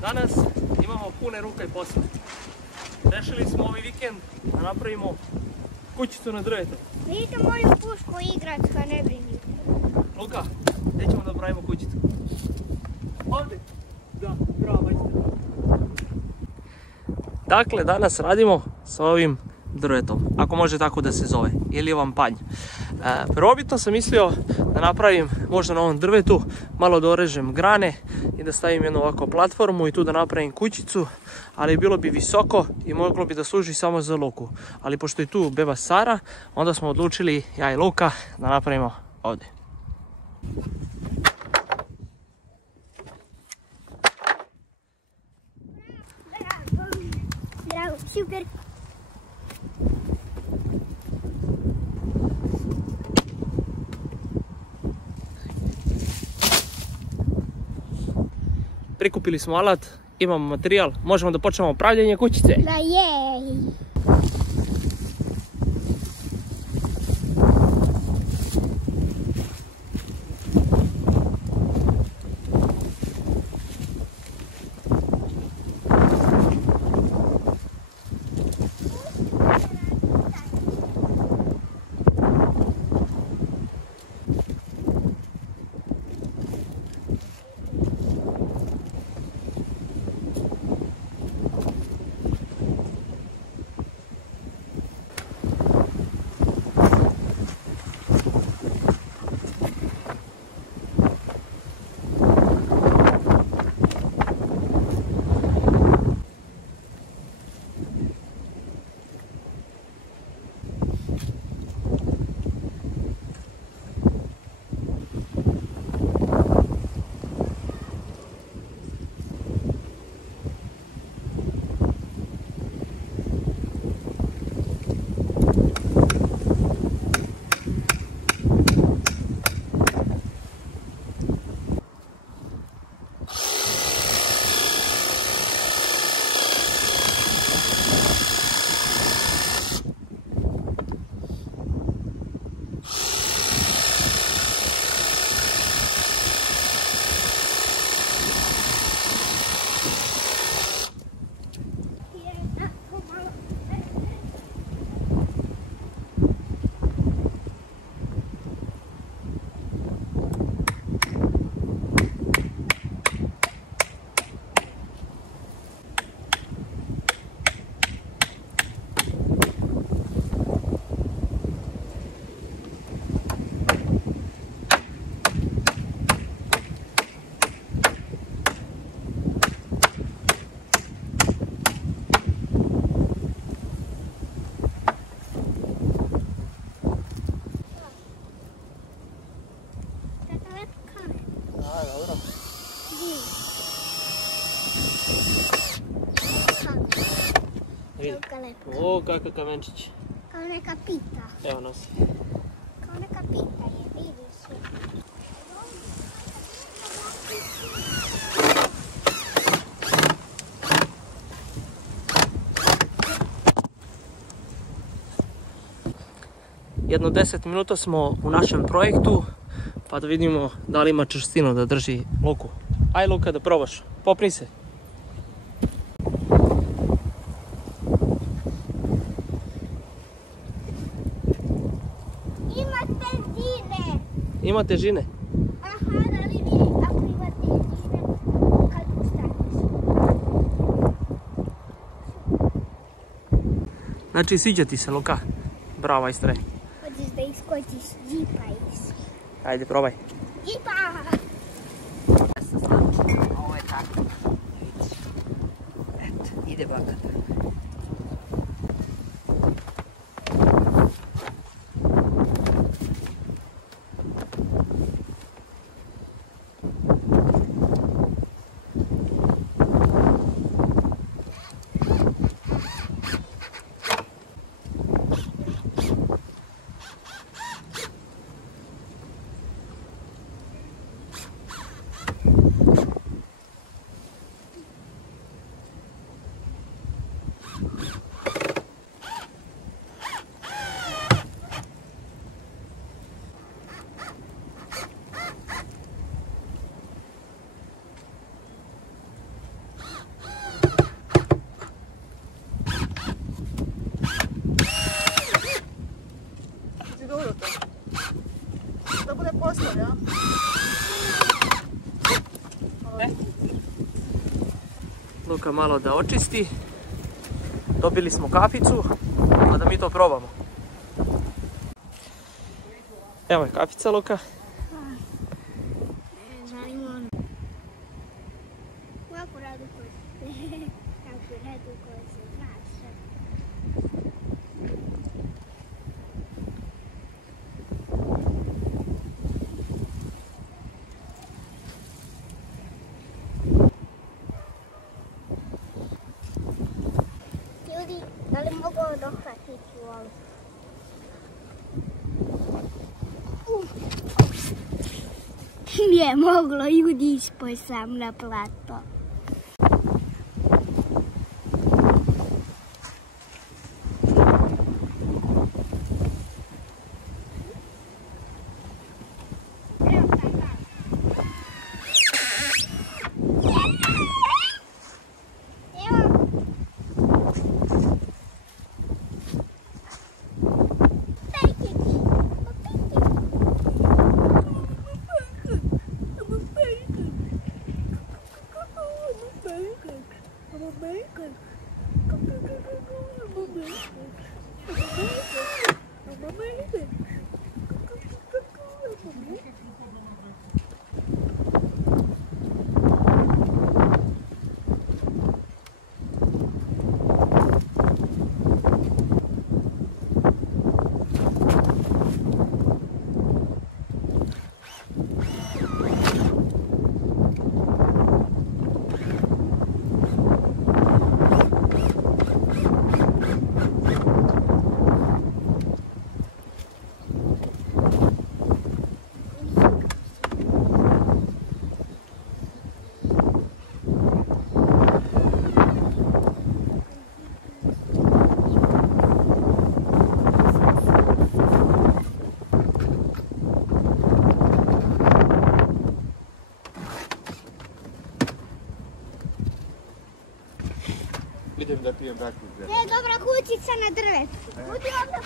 Danas imamo pune ruke i posla. Rešili smo ovaj vikend da napravimo kućicu na drvetu. Vidite moju pušku igrat, pa ne brini. Luka, gdje ćemo da pravimo kućicu? Ovdje? Da, bravo, majster. Dakle, danas radimo sa ovim drvetom, ako može tako da se zove, ili vampanj. Prvobitno sam mislio da napravim možda na ovom drvetu, malo dorežem grane i da stavim jednu ovako platformu i tu da napravim kućicu, ali bilo bi visoko i moglo bi da služi samo za Luku. Ali pošto je tu beba Sara, onda smo odlučili, ja i Luka, da napravimo ovdje. Bravo, super. Prikupili smo alat, imamo materijal, možemo da počnemo pravljenje kućice. Da jej! O, kakav kamenčić. Kao neka pita. Evo nosi. Kao neka pita je, vidiš. Jedno 10 minuta smo u našem projektu, pa da vidimo da li ima čvrstinu da drži Luku. Aj Luka, da probaš, popni se. Ima težine? Aha, da li vi ako ima težine kad ustaneš? Znači, sviđa ti se, Luka? Bravo, majstore. Hoćeš da iskočiš džipa iz... Ajde, probaj. Džipa! Ovo je tako. Eto, ide bagata. bude poslov, ja? Luka malo da očisti. Dobili smo kaficu, a da mi to probamo. Evo je kafica, Luka. Žalimo ono. Kako radu koje se znaš. Ljudi, da li mogu dohvatiti u ovu? Nije moglo, ljudi, ispoj sam na plato. Idem da pijem rakiju. Je dobra kućica na drvetu. Budi onda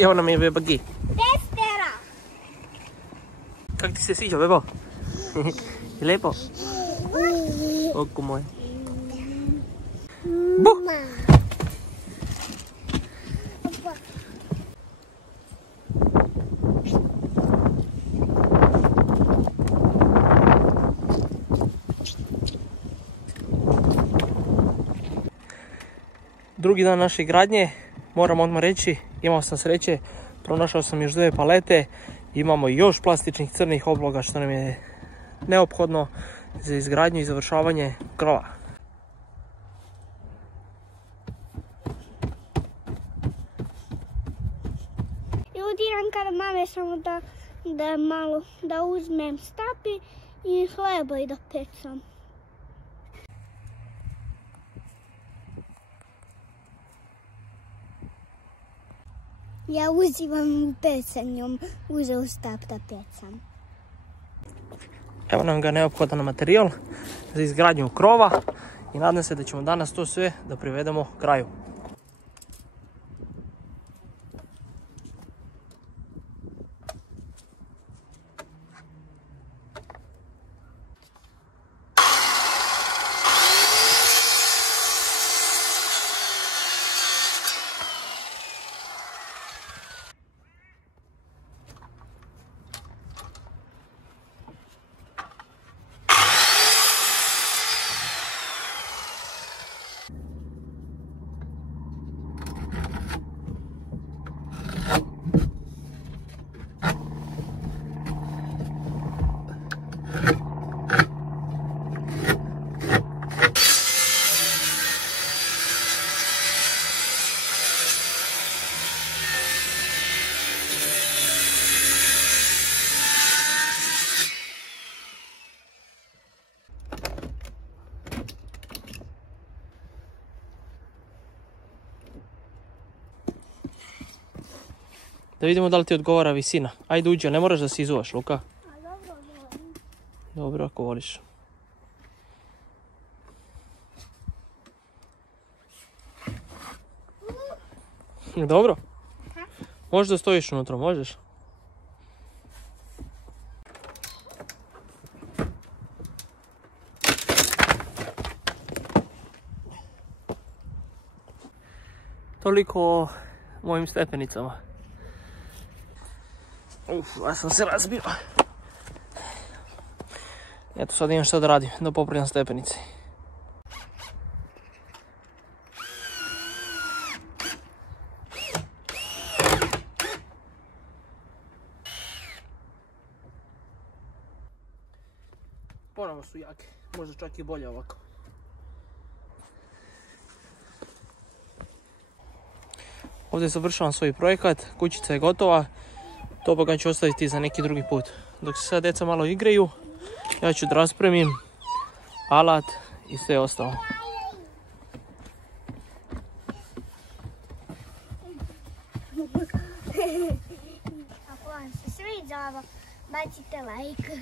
Evo nam je bebagi. testera. Kako ti se sviđa, bebo? Je lepo? Oko moje. Bu! Drugi dan naše gradnje, moram odmah reći, imao sam sreće, pronašao sam još 2 palete, imamo još plastičnih crnih obloga što nam je neophodno za izgradnju i završavanje krova. Udiram kada mame samo da malo da uzmem stapi i hleba i da pecam. Ja uživam u pecanju, uzeo stap da pecam. Evo nam ga neophodan materijal za izgradnju krova i nadam se da ćemo danas to sve da privedemo kraju. Da vidimo da li ti odgovara visina. Ajde uđi, ne moraš da se izuvaš, Luka. A dobro, volim. Dobro, ako voliš. Dobro. Možeš da stojiš unutra, možeš? Toliko o mojim stepenicama. Ja sam se razbio. Eto, sad imam što da radim, da popravljam stepenice. Ponovo su jake, možda čak i bolje ovako. Ovdje završavam svoj projekat, kućica je gotova. To pa ću ostaviti za neki drugi put. Dok se sad djeca malo igraju, ja ću da raspremim alat i sve ostalo. Ako vam se sviđa, bacite like.